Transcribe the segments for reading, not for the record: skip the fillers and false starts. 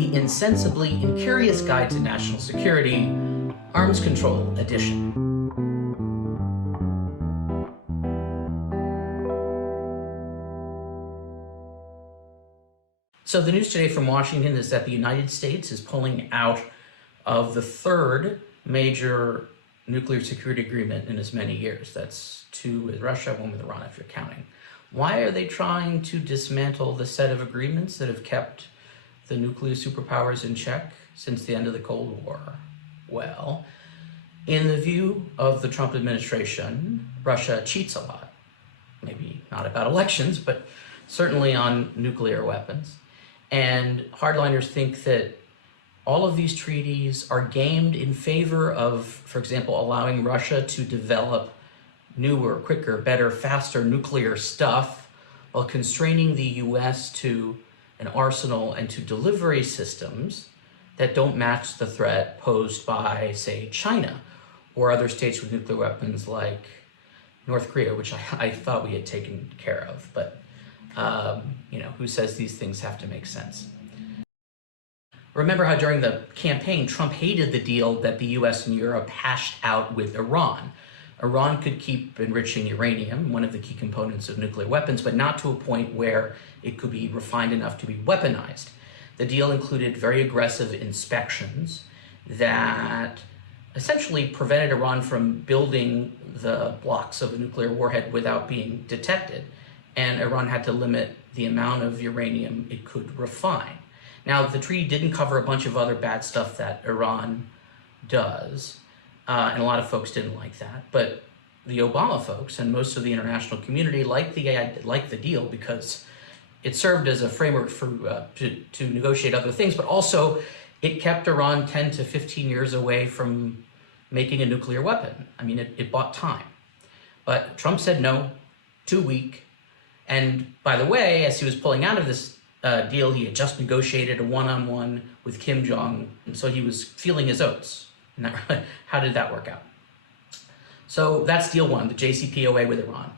the Insensibly Incurious Guide to National Security, Arms Control Edition. So the news today from Washington is that the United States is pulling out of the third major nuclear security agreement in as many years. That's 2 with Russia, 1 with Iran, if you're counting. Why are they trying to dismantle the set of agreements that have kept the nuclear superpowers in check since the end of the Cold War? Well, in the view of the Trump administration, Russia cheats a lot. Maybe not about elections, but certainly on nuclear weapons. And hardliners think that all of these treaties are gamed in favor of, for example, allowing Russia to develop newer, quicker, better, faster nuclear stuff while constraining the US to an arsenal and to delivery systems that don't match the threat posed by, say, China or other states with nuclear weapons like North Korea, which I thought we had taken care of. But who says these things have to make sense? Remember how during the campaign, Trump hated the deal that the US and Europe hashed out with Iran. Iran could keep enriching uranium, one of the key components of nuclear weapons, but not to a point where it could be refined enough to be weaponized. The deal included very aggressive inspections that essentially prevented Iran from building the blocks of a nuclear warhead without being detected. And Iran had to limit the amount of uranium it could refine. Now, the treaty didn't cover a bunch of other bad stuff that Iran does, and a lot of folks didn't like that. But the Obama folks and most of the international community liked the deal because it served as a framework for to negotiate other things, but also it kept Iran 10 to 15 years away from making a nuclear weapon. I mean, it bought time. But Trump said no, too weak. And by the way, as he was pulling out of this deal, he had just negotiated a one-on-one with Kim Jong, and so he was feeling his oats. And how did that work out? So that's deal 1, the JCPOA with Iran.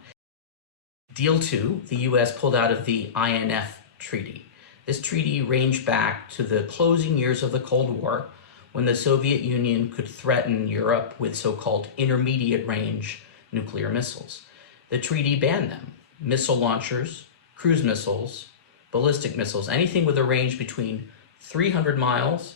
Deal 2, the US pulled out of the INF treaty. This treaty ranged back to the closing years of the Cold War, when the Soviet Union could threaten Europe with so-called intermediate range nuclear missiles. The treaty banned them. Missile launchers, cruise missiles, ballistic missiles, anything with a range between 300 miles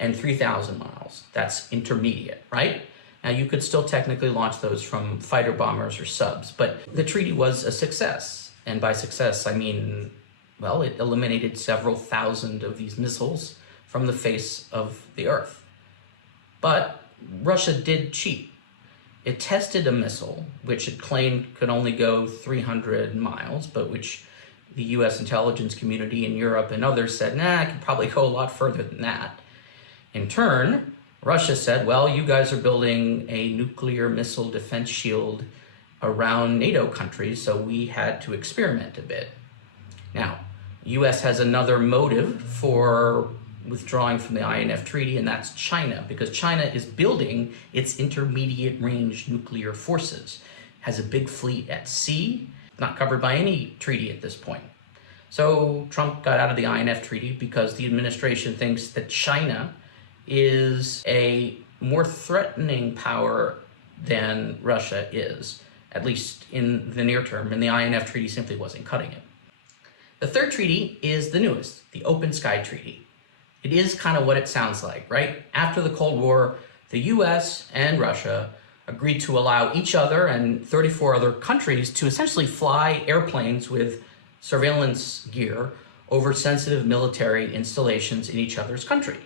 and 3,000 miles. That's intermediate, right? Now, you could still technically launch those from fighter bombers or subs, but the treaty was a success. And by success, I mean, well, it eliminated several thousand of these missiles from the face of the earth. But Russia did cheat. It tested a missile, which it claimed could only go 300 miles, but which the US intelligence community in Europe and others said, nah, it could probably go a lot further than that. In turn, Russia said, well, you guys are building a nuclear missile defense shield around NATO countries, so we had to experiment a bit. Now, the US has another motive for withdrawing from the INF treaty, and that's China, because China is building its intermediate range nuclear forces, has a big fleet at sea, not covered by any treaty at this point. So Trump got out of the INF treaty because the administration thinks that China is a more threatening power than Russia is, at least in the near term, and the INF treaty simply wasn't cutting it. The third treaty is the newest, the Open Sky Treaty. It is kind of what it sounds like, right? After the Cold War, the US and Russia agreed to allow each other and 34 other countries to essentially fly airplanes with surveillance gear over sensitive military installations in each other's countries.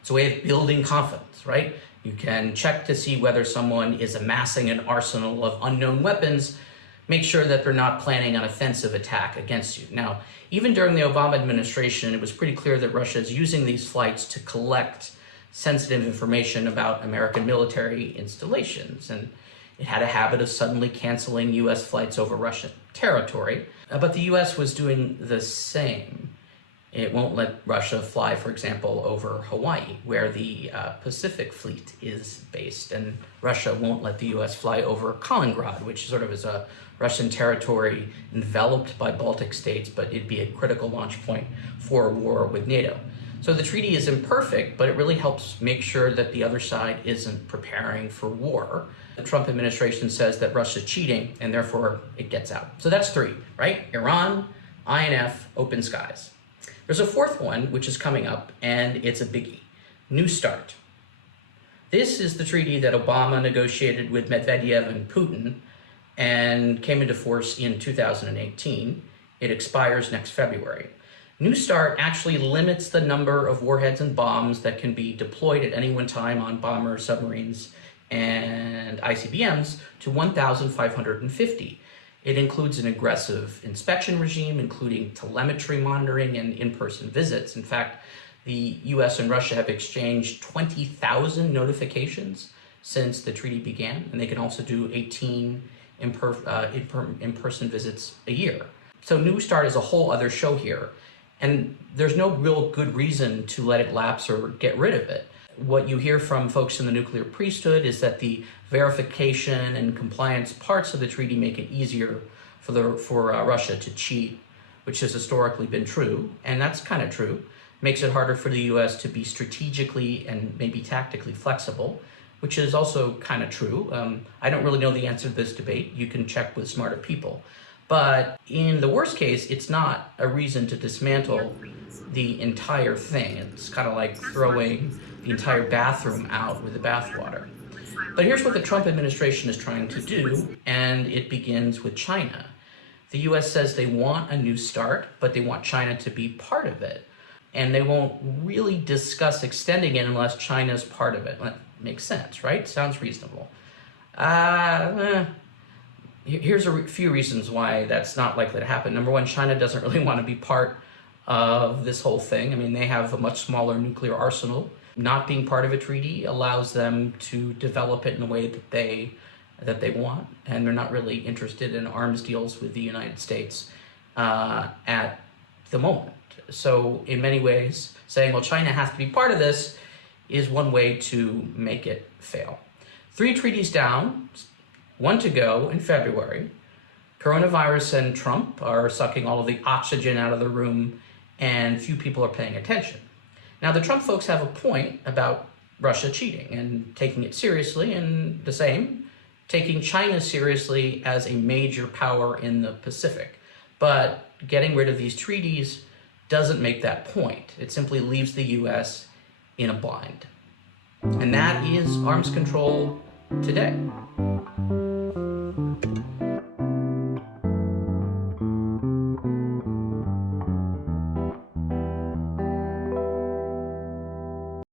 It's a way of building confidence, right? You can check to see whether someone is amassing an arsenal of unknown weapons, make sure that they're not planning an offensive attack against you. Now, even during the Obama administration, it was pretty clear that Russia is using these flights to collect sensitive information about American military installations. And it had a habit of suddenly canceling US flights over Russian territory. But the US was doing the same. It won't let Russia fly, for example, over Hawaii, where the Pacific Fleet is based. And Russia won't let the US fly over Kaliningrad, which sort of is a Russian territory enveloped by Baltic states, but it'd be a critical launch point for a war with NATO. So the treaty is imperfect, but it really helps make sure that the other side isn't preparing for war. The Trump administration says that Russia's cheating, and therefore it gets out. So that's three, right? Iran, INF, open skies. There's a fourth one, which is coming up, and it's a biggie. New START. This is the treaty that Obama negotiated with Medvedev and Putin and came into force in 2018. It expires next February. New START actually limits the number of warheads and bombs that can be deployed at any one time on bombers, submarines, and ICBMs to 1,550. It includes an aggressive inspection regime, including telemetry monitoring and in-person visits. In fact, the US and Russia have exchanged 20,000 notifications since the treaty began, and they can also do 18 in-person visits a year. So New START is a whole other show here, and there's no real good reason to let it lapse or get rid of it. What you hear from folks in the nuclear priesthood is that the verification and compliance parts of the treaty make it easier for Russia to cheat, which has historically been true, and that's kind of true. Makes it harder for the US to be strategically and maybe tactically flexible, which is also kind of true. I don't really know the answer to this debate. You can check with smarter people. But in the worst case, it's not a reason to dismantle the entire thing. It's kind of like throwing the entire bathroom out with the bathwater. But here's what the Trump administration is trying to do, and it begins with China. The US says they want a new START, but they want China to be part of it. And they won't really discuss extending it unless China's part of it. That makes sense, right? Sounds reasonable. Here's a few reasons why that's not likely to happen. Number one, China doesn't really want to be part of this whole thing. I mean, they have a much smaller nuclear arsenal. Not being part of a treaty allows them to develop it in a way that they want, and they're not really interested in arms deals with the United States at the moment. So in many ways, saying, well, China has to be part of this is one way to make it fail. 3 treaties down, 1 to go in February. Coronavirus and Trump are sucking all of the oxygen out of the room, and few people are paying attention. Now, the Trump folks have a point about Russia cheating and taking it seriously, and the same, taking China seriously as a major power in the Pacific. But getting rid of these treaties doesn't make that point. It simply leaves the US in a bind. And that is arms control today.